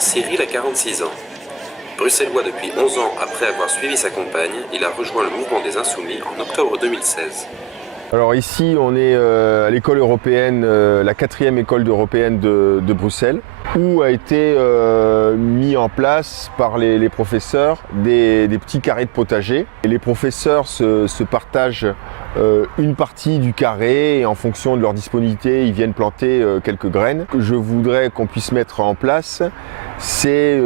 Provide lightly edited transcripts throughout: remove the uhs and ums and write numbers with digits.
Cyril a 46 ans. Bruxellois depuis 11 ans après avoir suivi sa compagne, il a rejoint le mouvement des Insoumis en octobre 2016. Alors ici, on est à l'école européenne, la 4e école européenne de Bruxelles, où a été mis en place par les professeurs des petits carrés de potager. Et les professeurs se partagent une partie du carré et en fonction de leur disponibilité, ils viennent planter quelques graines. Ce que je voudrais qu'on puisse mettre en place, c'est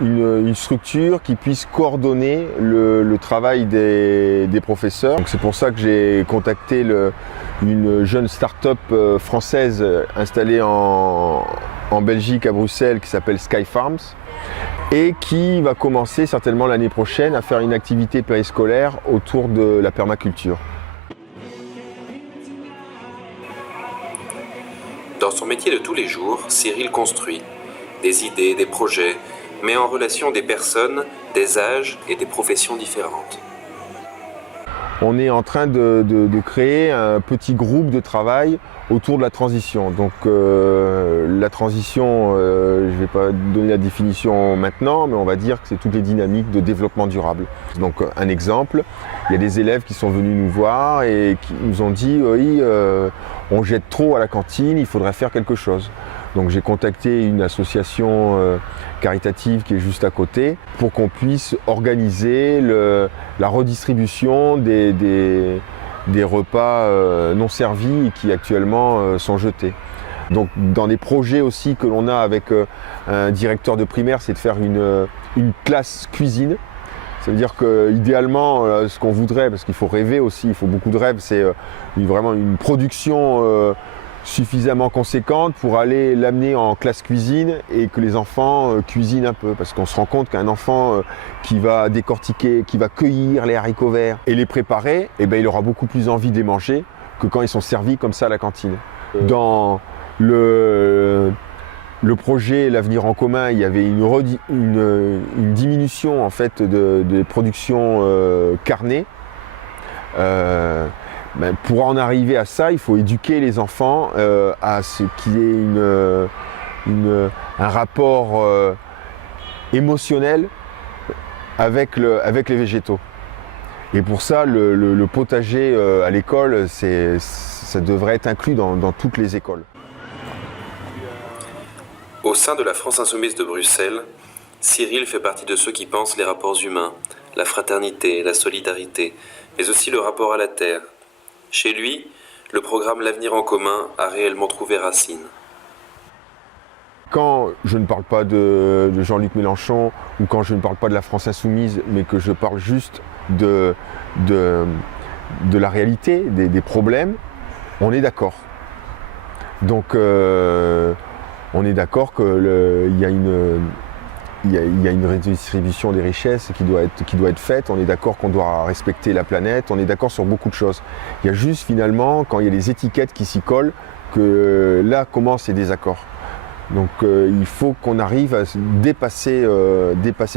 une structure qui puisse coordonner le travail des professeurs. Donc c'est pour ça que j'ai contacté une jeune start-up française installée en Belgique, à Bruxelles, qui s'appelle Sky Farms et qui va commencer certainement l'année prochaine à faire une activité périscolaire autour de la permaculture. Dans son métier de tous les jours, Cyril construit des idées, des projets, met en relation des personnes, des âges et des professions différentes. On est en train de créer un petit groupe de travail autour de la transition. Donc la transition, je ne vais pas donner la définition maintenant, mais on va dire que c'est toutes les dynamiques de développement durable. Donc un exemple, il y a des élèves qui sont venus nous voir et qui nous ont dit oui, on jette trop à la cantine, il faudrait faire quelque chose. Donc j'ai contacté une association caritative qui est juste à côté pour qu'on puisse organiser la redistribution des repas non servis qui actuellement sont jetés. Donc dans les projets aussi que l'on a avec un directeur de primaire, c'est de faire une classe cuisine. Ça veut dire qu'idéalement, ce qu'on voudrait, parce qu'il faut rêver aussi, il faut beaucoup de rêves, c'est vraiment une production suffisamment conséquente pour aller l'amener en classe cuisine et que les enfants cuisinent un peu. Parce qu'on se rend compte qu'un enfant qui va décortiquer, qui va cueillir les haricots verts et les préparer, eh ben, il aura beaucoup plus envie de les manger que quand ils sont servis comme ça à la cantine. Dans le projet L'Avenir en commun, il y avait une diminution en fait de production carnée. Pour en arriver à ça, il faut éduquer les enfants à ce qu'il y ait un rapport émotionnel avec les végétaux. Et pour ça, le potager à l'école, ça devrait être inclus dans toutes les écoles. Au sein de la France Insoumise de Bruxelles, Cyril fait partie de ceux qui pensent les rapports humains, la fraternité, la solidarité, mais aussi le rapport à la terre. Chez lui, le programme L'Avenir en commun a réellement trouvé racine. Quand je ne parle pas de Jean-Luc Mélenchon ou quand je ne parle pas de la France Insoumise, mais que je parle juste de la réalité, des problèmes, on est d'accord. Donc on est d'accord qu'il y a une redistribution des richesses qui doit être faite, on est d'accord qu'on doit respecter la planète, on est d'accord sur beaucoup de choses. Il y a juste finalement, quand il y a les étiquettes qui s'y collent, que là commencent les désaccords. Donc il faut qu'on arrive à dépasser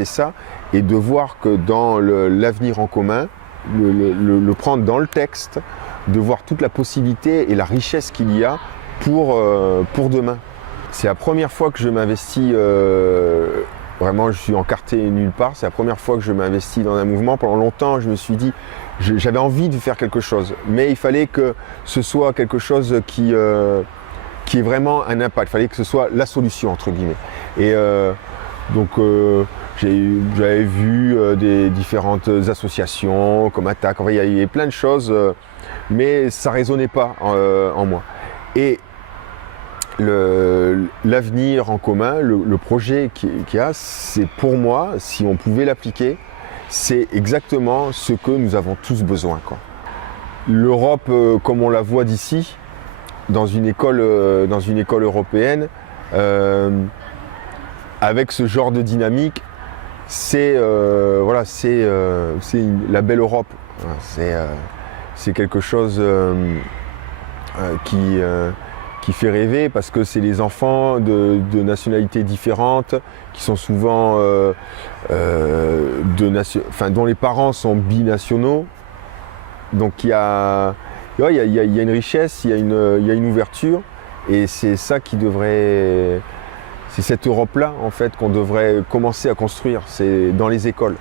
ça et de voir que dans l'avenir en commun, le prendre dans le texte, de voir toute la possibilité et la richesse qu'il y a pour demain. C'est la première fois que je m'investis, vraiment je suis encarté nulle part, c'est la première fois que je m'investis dans un mouvement. Pendant longtemps je me suis dit, j'avais envie de faire quelque chose, mais il fallait que ce soit quelque chose qui ait vraiment un impact, il fallait que ce soit la solution entre guillemets. Et donc j'avais vu des différentes associations comme Attaque, enfin, il y avait plein de choses, mais ça ne résonnait pas en moi. Et l'avenir en commun, le projet qu'il y a, c'est pour moi, si on pouvait l'appliquer, c'est exactement ce que nous avons tous besoin, quoi. L'Europe, comme on la voit d'ici, dans une école européenne, avec ce genre de dynamique, c'est la belle Europe. C'est quelque chose qui fait rêver parce que c'est les enfants de nationalités différentes qui sont souvent dont les parents sont binationaux. Donc il y a une richesse, il y a une ouverture et c'est ça qui devrait C'est cette Europe-là en fait qu'on devrait commencer à construire, c'est dans les écoles.